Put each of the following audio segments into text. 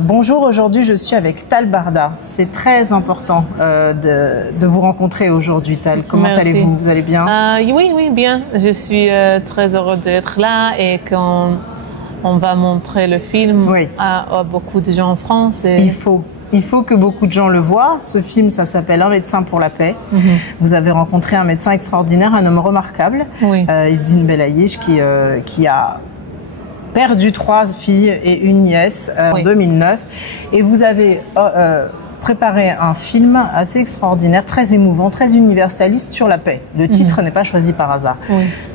Bonjour, aujourd'hui je suis avec Tal Barda. C'est très important de vous rencontrer aujourd'hui, Tal. Comment allez-vous? Vous allez bien? Oui, bien. Je suis très heureuse d'être là et qu'on va montrer le film à beaucoup de gens en France. Et... Il faut que beaucoup de gens le voient. Ce film, ça s'appelle Un médecin pour la paix. Vous avez rencontré un médecin extraordinaire, un homme remarquable, Izdine Belayish, qui a perdu 3 filles et une nièce en 2009. Et vous avez préparé un film assez extraordinaire, très émouvant, très universaliste sur la paix. Le titre n'est pas choisi par hasard.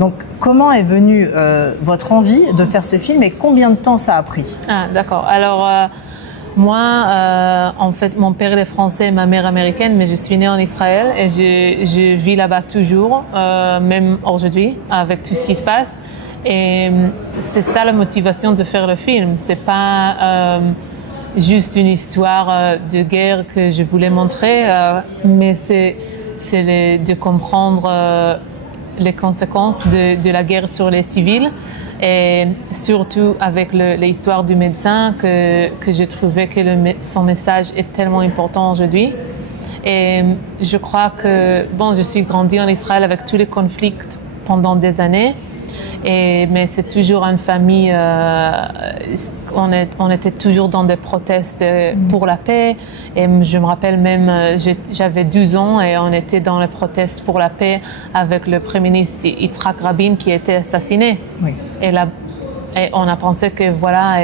Donc, comment est venue votre envie de faire ce film et combien de temps ça a pris? D'accord. Alors, moi, en fait, mon père est français et ma mère américaine, mais je suis née en Israël et je vis là-bas toujours, même aujourd'hui, avec tout ce qui se passe. Et c'est ça la motivation de faire le film. C'est pas juste une histoire de guerre que je voulais montrer, mais c'est de comprendre les conséquences de la guerre sur les civils. Et surtout avec l'histoire du médecin que j'ai trouvé que son message est tellement important aujourd'hui. Et je crois que, je suis grandie en Israël avec tous les conflits pendant des années. Mais c'est toujours une famille, on était toujours dans des protestes pour la paix. Et je me rappelle même, j'avais 12 ans et on était dans les protestes pour la paix avec le Premier ministre Yitzhak Rabin qui a été assassiné. Et on a pensé que voilà,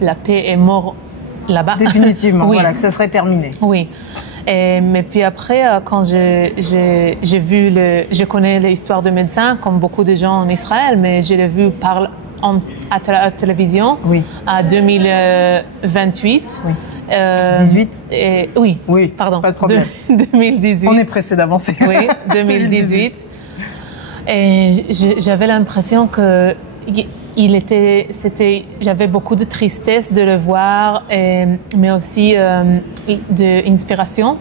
la paix est morte là-bas. Définitivement, voilà, que ça serait terminé. Oui. Mais puis après, quand je connais l'histoire de médecins, comme beaucoup de gens en Israël, mais je l'ai vu à la télévision en 2028. 18 Oui, pardon. Pas de problème. 2018. On est pressé d'avancer. Oui, 2018. Et j'avais l'impression que j'avais beaucoup de tristesse de le voir, mais aussi d'inspiration.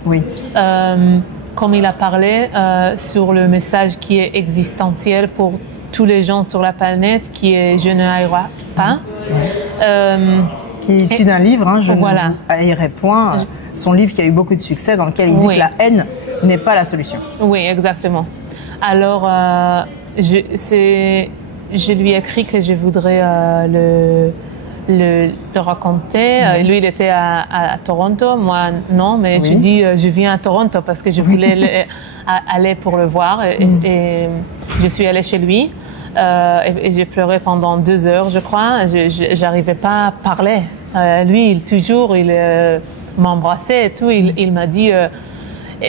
Comme il a parlé sur le message qui est existentiel pour tous les gens sur la planète, qui est « Je ne haïrai pas ». Qui est issu d'un livre, Je ne haïrai point. Son livre qui a eu beaucoup de succès, dans lequel il dit que la haine n'est pas la solution. Oui, exactement. Alors, je lui ai écrit que je voudrais le raconter. Lui, il était à Toronto. Moi, non, mais je dis je viens à Toronto parce que je voulais aller pour le voir. Et je suis allée chez lui et j'ai pleuré pendant 2 heures, je crois. Je n'arrivais pas à parler. Lui, il m'embrassait et tout. Il m'a dit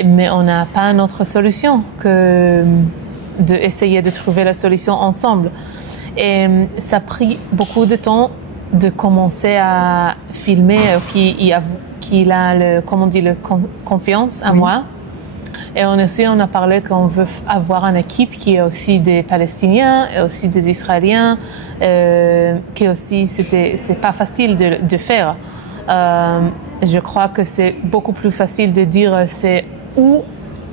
mais on n'a pas une autre solution que d'essayer de trouver la solution ensemble. Et ça a pris beaucoup de temps de commencer à filmer, qu'il a confiance en moi. Et on a parlé qu'on veut avoir une équipe qui est aussi des Palestiniens et aussi des Israéliens, qui aussi, c'est pas facile de faire. Je crois que c'est beaucoup plus facile de dire c'est où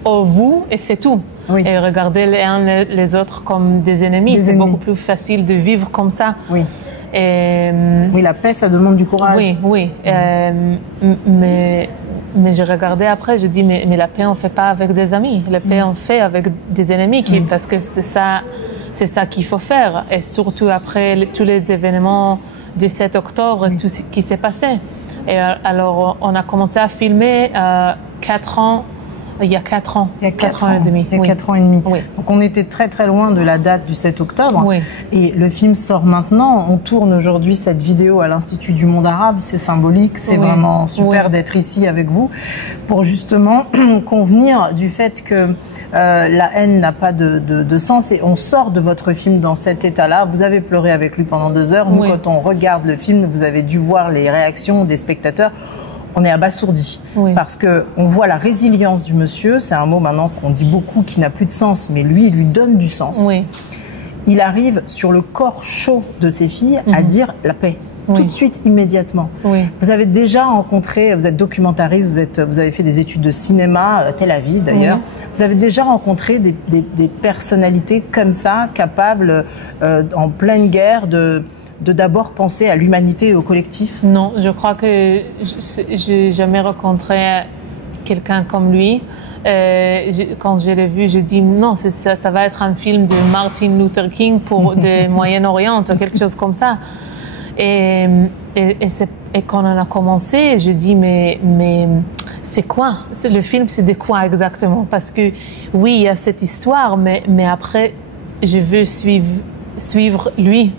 vous et c'est tout. Et regarder les uns les autres comme des ennemis. C'est beaucoup plus facile de vivre comme ça. Et, la paix, ça demande du courage. Mais je regardais après, je dis, mais la paix, on ne fait pas avec des amis. La paix, on fait avec des ennemis, parce que c'est ça qu'il faut faire. Et surtout après tous les événements du 7 octobre, tout ce qui s'est passé. Et alors, on a commencé à filmer 4 ans. Il y a 4 ans. Il y a 4 ans et demi. Il y a 4 ans et demi. Donc on était très très loin de la date du 7 octobre. Et le film sort maintenant. On tourne aujourd'hui cette vidéo à l'Institut du Monde Arabe. C'est symbolique. C'est vraiment super d'être ici avec vous pour justement convenir du fait que la haine n'a pas de sens. Et on sort de votre film dans cet état-là. Vous avez pleuré avec lui pendant 2 heures. Nous, quand on regarde le film, vous avez dû voir les réactions des spectateurs. On est abasourdi parce que on voit la résilience du monsieur. C'est un mot maintenant qu'on dit beaucoup qui n'a plus de sens, mais lui, il lui donne du sens. Il arrive sur le corps chaud de ses filles à dire la paix. tout de suite, immédiatement. Vous avez déjà rencontré, vous êtes documentariste, vous avez fait des études de cinéma, Tel Aviv d'ailleurs. Vous avez déjà rencontré des personnalités comme ça, capables, en pleine guerre, de d'abord penser à l'humanité et au collectif? Non, je crois que j'ai jamais rencontré quelqu'un comme lui. Quand je l'ai vu, j'ai dit non, ça va être un film de Martin Luther King pour le Moyen-Orient, quelque chose comme ça. Et quand on a commencé, je dis mais c'est quoi? Le film, c'est de quoi exactement? Parce que oui, il y a cette histoire, mais après, je veux suivre lui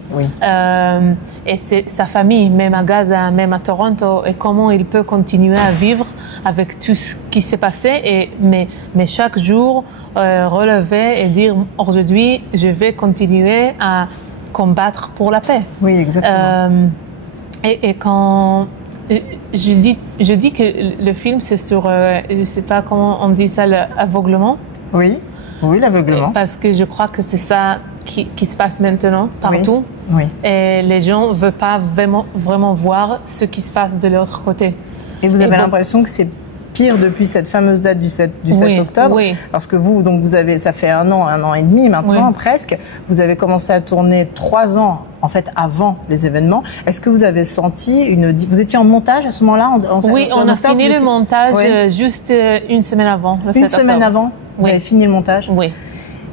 et c'est sa famille, même à Gaza, même à Toronto, et comment il peut continuer à vivre avec tout ce qui s'est passé, mais chaque jour relever et dire aujourd'hui je vais continuer à combattre pour la paix. Oui, exactement. Et quand je dis que le film c'est sur je sais pas comment on dit ça, l'aveuglement. Oui, l'aveuglement. Parce que je crois que c'est ça qui se passe maintenant partout. Oui. Et les gens ne veulent pas vraiment voir ce qui se passe de l'autre côté. Et vous avez l'impression que c'est pire depuis cette fameuse date du 7 octobre? Oui. Parce que ça fait un an et demi maintenant presque. Vous avez commencé à tourner 3 ans en fait avant les événements. Est-ce que vous avez senti vous étiez en montage à ce moment-là? Oui, on a fini le montage juste une semaine avant. Une semaine avant, vous avez fini le montage? Oui.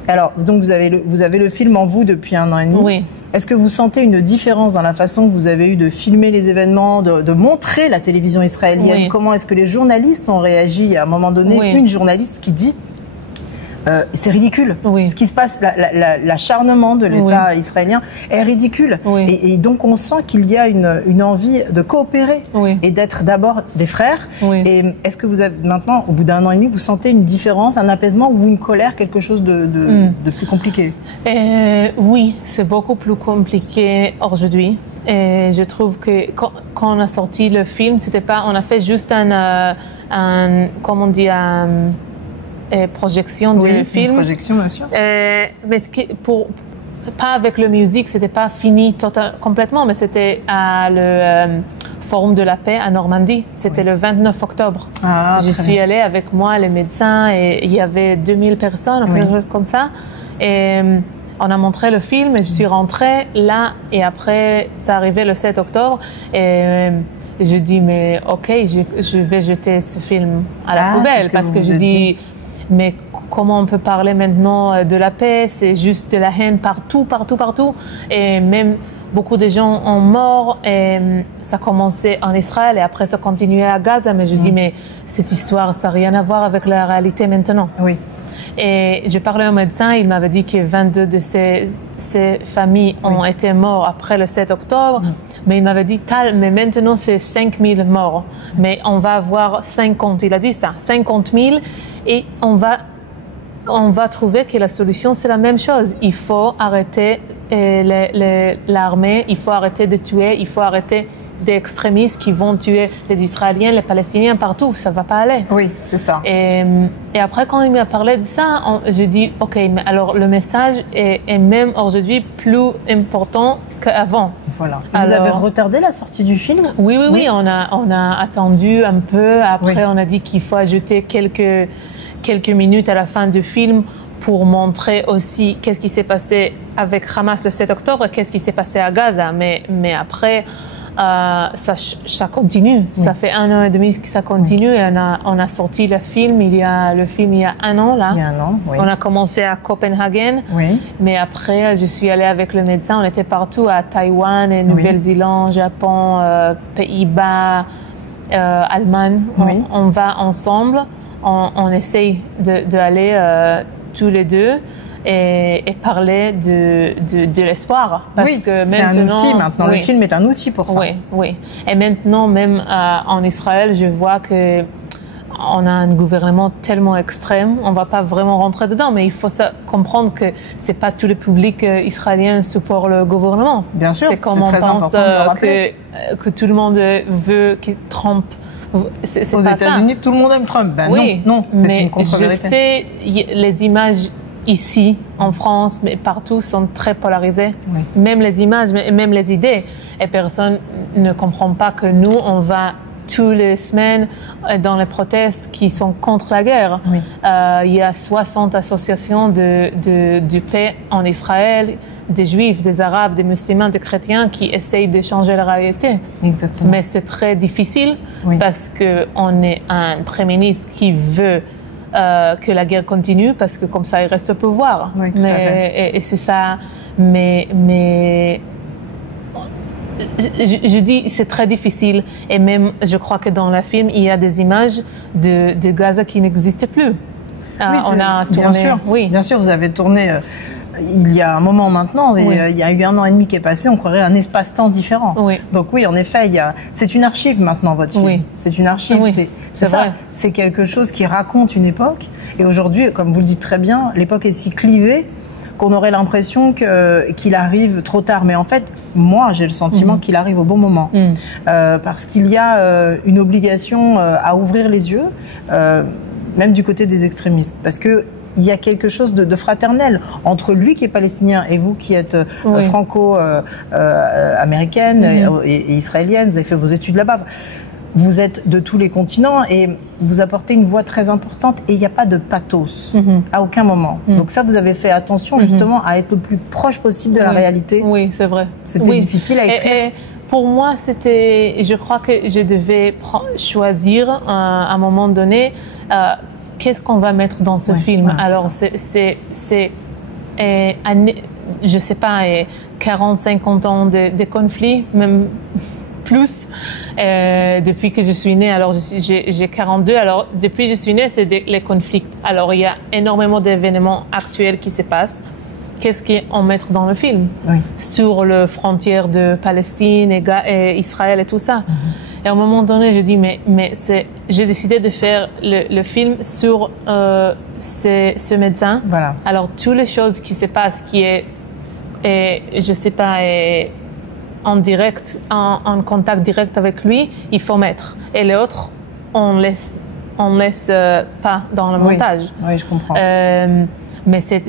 Alors, donc vous avez le film en vous depuis 1 an et demi. Oui. Est-ce que vous sentez une différence dans la façon que vous avez eu de filmer les événements, de montrer la télévision israélienne? Comment est-ce que les journalistes ont réagi? À un moment donné, une journaliste qui dit c'est ridicule. Ce qui se passe, l'acharnement de l'État israélien est ridicule. Et donc on sent qu'il y a une envie de coopérer et d'être d'abord des frères. Et est-ce que vous avez maintenant, au bout d'1 an et demi, vous sentez une différence, un apaisement ou une colère, quelque chose de plus compliqué? Oui, c'est beaucoup plus compliqué aujourd'hui. Et je trouve que quand on a sorti le film, c'était pas, on a fait juste comment on dit, projection du film. Une projection, bien sûr. Mais pas avec la musique, c'était pas fini complètement, mais c'était à le Forum de la paix à Normandie. C'était le 29 octobre. Je suis allée avec moi, les médecins, et il y avait 2000 personnes, quelque chose comme ça. Et on a montré le film et je suis rentrée là, et après, ça arrivait le 7 octobre. Et je dis, mais ok, je vais jeter ce film à la poubelle, parce que je dis, mais comment on peut parler maintenant de la paix? C'est juste de la haine partout. Et même beaucoup de gens ont mort, et ça commençait en Israël et après ça continuait à Gaza. Mais je dis, mais cette histoire, ça n'a rien à voir avec la réalité maintenant. Oui. Et je parlais au médecin, il m'avait dit que 22 de ces familles ont été morts après le 7 octobre. Mais il m'avait dit, mais maintenant c'est 5000 morts. Mais on va avoir 50, il a dit ça, 50 000. Et on va trouver que la solution, c'est la même chose. Il faut arrêter l'armée, il faut arrêter de tuer, il faut arrêter des extrémistes qui vont tuer les Israéliens, les Palestiniens, partout. Ça ne va pas aller. Oui, c'est ça. Et après, quand il m'a parlé de ça, j'ai dit, OK, mais alors le message est même aujourd'hui plus important qu'avant. Voilà. Vous avez retardé la sortie du film? Oui. On a attendu un peu. Après, on a dit qu'il faut ajouter quelques minutes à la fin du film pour montrer aussi qu'est-ce qui s'est passé avec Hamas le 7 octobre, qu'est-ce qui s'est passé à Gaza. Mais après, ça continue. Ça fait 1 an et demi que ça continue. Et on a sorti le film il y a 1 an là. Il y a 1 an, oui. On a commencé à Copenhague. Mais après, je suis allée avec le médecin. On était partout, à Taïwan, Nouvelle-Zélande, Japon, Pays-Bas, Allemagne. On va ensemble. On essaye d'aller tous les deux et parler de l'espoir. Parce que c'est un outil maintenant. Le film est un outil pour ça. Oui. Et maintenant, même en Israël, je vois que on a un gouvernement tellement extrême, on ne va pas vraiment rentrer dedans, mais il faut comprendre que ce n'est pas tout le public israélien qui supporte le gouvernement. Bien sûr, c'est comme on pense que tout le monde veut que Trump... Aux États-Unis, tout le monde aime Trump. Non, c'est une contre-vérité. Je sais, les images ici, en France, mais partout, sont très polarisées. Même les images, même les idées. Et personne ne comprend pas que nous, on va toutes les semaines dans les protestes qui sont contre la guerre. Oui. Il y a 60 associations de paix en Israël, des Juifs, des Arabes, des musulmans, des chrétiens qui essayent de changer la réalité. Exactement. Mais c'est très difficile parce qu'on est un Premier ministre qui veut que la guerre continue parce que comme ça, il reste au pouvoir. Oui, tout à fait. Et c'est ça. Mais je dis c'est très difficile et même je crois que dans le film il y a des images de Gaza qui n'existent plus. Oui, on a tourné. Bien sûr, bien sûr, vous avez tourné il y a un moment maintenant, il y a eu 1 an et demi qui est passé, on croirait un espace-temps différent. Oui. Donc oui, en effet, c'est une archive maintenant votre film. Oui. C'est une archive, c'est ça. C'est quelque chose qui raconte une époque. Et aujourd'hui, comme vous le dites très bien, l'époque est si clivée qu'on aurait l'impression qu'il arrive trop tard. Mais en fait, moi, j'ai le sentiment qu'il arrive au bon moment. Parce qu'il y a une obligation à ouvrir les yeux, même du côté des extrémistes. Parce que il y a quelque chose de fraternel entre lui qui est palestinien et vous qui êtes franco-américaine et israélienne. Vous avez fait vos études là-bas. Vous êtes de tous les continents et vous apportez une voix très importante et il n'y a pas de pathos à aucun moment. Donc ça, vous avez fait attention justement à être le plus proche possible de la réalité. Oui, c'est vrai. C'était difficile à écrire. Et pour moi, je crois que je devais choisir à un moment donné qu'est-ce qu'on va mettre dans ce film. Alors c'est je sais pas, 40-50 ans de conflits, même plus depuis que je suis née. Alors j'ai 42. Alors depuis que je suis née, c'est les conflits. Alors il y a énormément d'événements actuels qui se passent. Qu'est-ce qu'on met dans le film sur la frontière de Palestine et Israël et tout ça. Et à un moment donné, je dis mais j'ai décidé de faire le film sur ce médecin. Voilà. Alors toutes les choses qui se passent, qui est je sais pas en direct, en contact direct avec lui, il faut mettre. Et les autres, on laisse pas dans le montage. Oui, je comprends. Mais c'est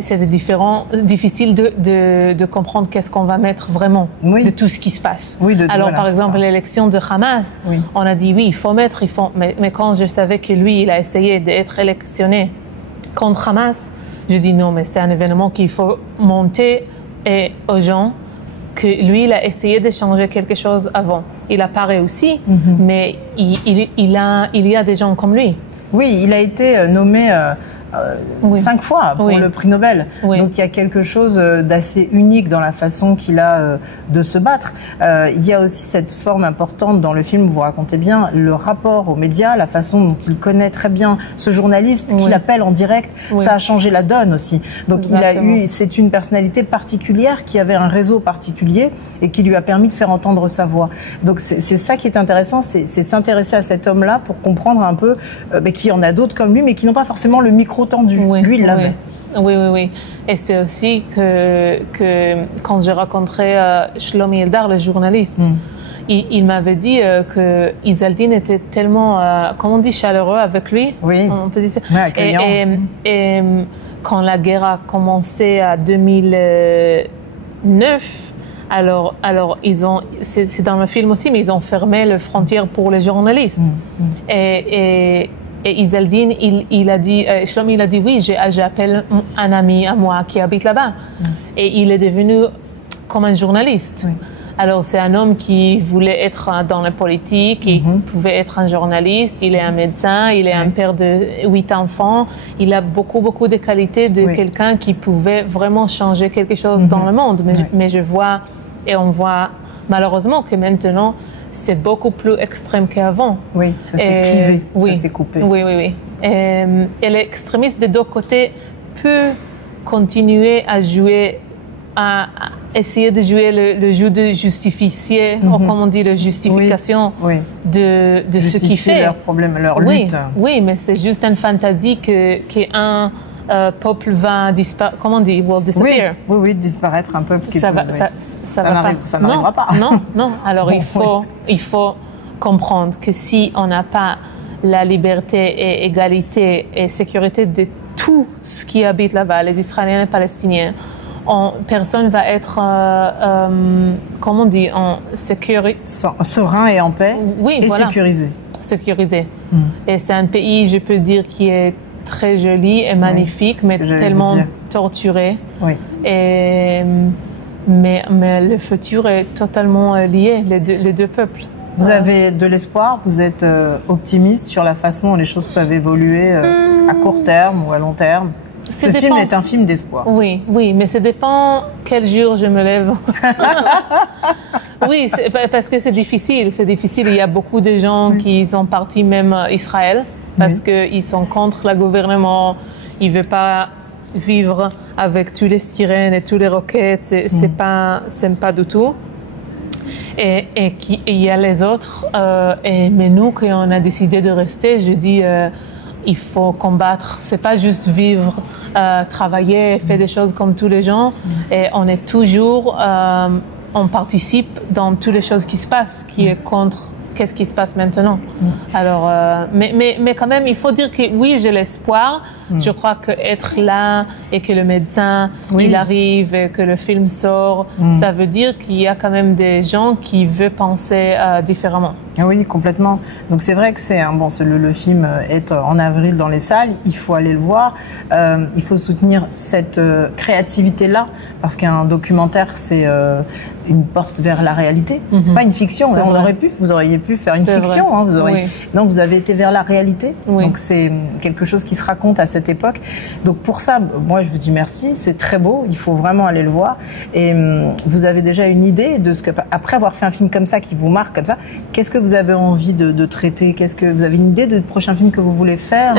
difficile de comprendre qu'est-ce qu'on va mettre vraiment de tout ce qui se passe. Alors, par exemple, l'élection de Hamas, on a dit il faut mettre, mais quand je savais que lui, il a essayé d'être électionné contre Hamas, je dis non, mais c'est un événement qu'il faut monter aux gens que lui, il a essayé de changer quelque chose avant. Il n'a pas réussi, mais il y a des gens comme lui. Oui, il a été nommé 5 fois pour le prix Nobel. Donc il y a quelque chose d'assez unique dans la façon qu'il a de se battre. Il y a aussi cette forme importante dans le film, vous racontez bien, le rapport aux médias, la façon dont il connaît très bien ce journaliste qu'il appelle en direct. Ça a changé la donne aussi. Donc c'est une personnalité particulière qui avait un réseau particulier et qui lui a permis de faire entendre sa voix. Donc c'est ça qui est intéressant, c'est s'intéresser à cet homme-là pour comprendre un peu qu'il y en a d'autres comme lui, mais qui n'ont pas forcément le micro tendu. Lui, il l'avait. Oui. Et c'est aussi que quand j'ai rencontré Shlomi Eldar, le journaliste, il m'avait dit que Izaldine était tellement, comment on dit, chaleureux avec lui. Oui. On peut dire ça. Et quand la guerre a commencé à 2009, alors c'est dans le film aussi, mais ils ont fermé les frontières pour les journalistes. Et Izaldine, il a dit, Shlomi, il a dit oui, j'appelle un ami à moi qui habite là-bas. Et il est devenu comme un journaliste. Alors c'est un homme qui voulait être dans la politique, il pouvait être un journaliste, il est un médecin, il est un père de 8 enfants, il a beaucoup de qualités de quelqu'un qui pouvait vraiment changer quelque chose dans le monde. Mais je vois, et on voit malheureusement que maintenant, c'est beaucoup plus extrême qu'avant. Oui, ça s'est clivé, ça s'est coupé. Oui. Et l'extrémiste des deux côtés peut continuer à jouer, à essayer de jouer le jeu de justifier, ou comme on dit, la justification de ce qu'il fait. Leur problème, leur lutte. Oui, mais c'est juste une fantaisie qu'un peuple va disparaître. Comment on dit? Will disappear. Oui, disparaître un peuple qui ça n'arrivera pas. Non. Alors il faut comprendre que si on n'a pas la liberté et égalité et sécurité de tout ce qui habite là-bas, les Israéliens et les Palestiniens, personne va être, comment on dit, serein et en paix, oui, et voilà. sécurisé. Sécurisé. Et c'est un pays, je peux dire, qui est très joli et magnifique, mais tellement torturé. Oui. Mais le futur est totalement lié, les deux peuples. Vous avez de l'espoir, vous êtes optimiste sur la façon dont les choses peuvent évoluer à court terme ou à long terme. Ce film est un film d'espoir. Oui, oui, mais ça dépend quel jour je me lève. Oui, parce que c'est difficile. C'est difficile. Il y a beaucoup de gens qui sont partis même Israël parce qu'ils sont contre le gouvernement. Ils ne veulent pas vivre avec tous les sirènes et tous les roquettes. C'est pas du tout. Et il y a les autres. Mais nous, quand on a décidé de rester, je dis... il faut combattre, c'est pas juste vivre, travailler, faire des choses comme tous les gens. Et on est toujours, on participe dans toutes les choses qui se passent, qui est contre qu'est-ce qui se passe maintenant. Alors, mais quand même, il faut dire que oui, j'ai l'espoir. Je crois qu'être là et que le médecin, il arrive et que le film sort, ça veut dire qu'il y a quand même des gens qui veulent penser différemment. Oui, complètement. Donc c'est vrai que c'est le film est en avril dans les salles. Il faut aller le voir. Il faut soutenir cette créativité-là parce qu'un documentaire, c'est une porte vers la réalité. C'est pas une fiction. Vous auriez pu faire une fiction. Hein, non, vous avez été vers la réalité. Donc c'est quelque chose qui se raconte à cette époque. Donc pour ça, moi je vous dis merci. C'est très beau. Il faut vraiment aller le voir. Et vous avez déjà une idée de ce que, après avoir fait un film comme ça qui vous marque comme ça, qu'est-ce que vous avez envie de traiter? Qu'est-ce que vous avez une idée de prochain film que vous voulez faire?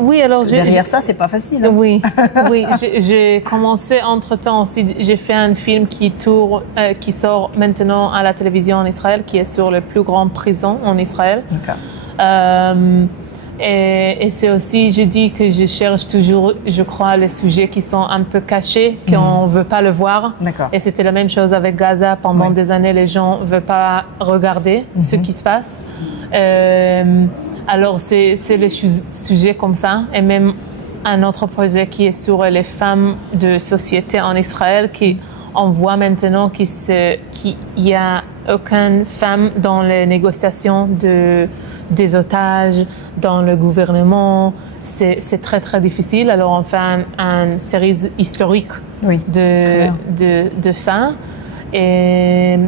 Oui, alors derrière ça, c'est pas facile. Hein. Oui, oui. J'ai commencé entre-temps aussi. J'ai fait un film qui sort maintenant à la télévision en Israël, qui est sur les plus grandes prisons en Israël. Et c'est aussi, je dis que je cherche toujours, je crois, les sujets qui sont un peu cachés, qu'on ne veut pas le voir. Et c'était la même chose avec Gaza. Pendant des années, les gens ne veulent pas regarder ce qui se passe. Alors, c'est les sujets comme ça. Et même un autre projet qui est sur les femmes de société en Israël, on voit maintenant qu'il n'y a aucune femme dans les négociations des otages, dans le gouvernement. C'est très, très difficile. Alors, on fait une série historique de ça. Et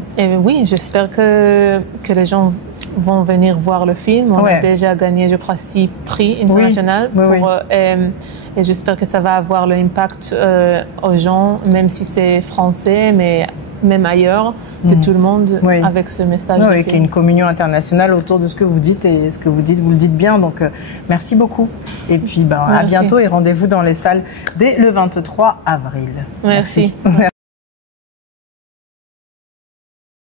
oui, j'espère que les gens vont venir voir le film. On a déjà gagné, je crois, 6 prix internationaux. Et j'espère que ça va avoir l'impact aux gens, même si c'est français, mais même ailleurs, de tout le monde, avec ce message. Oui, qu'il y a une communion internationale autour de ce que vous dites, et ce que vous dites, vous le dites bien. Donc, merci beaucoup. Et puis, à bientôt, et rendez-vous dans les salles dès le 23 avril. Merci.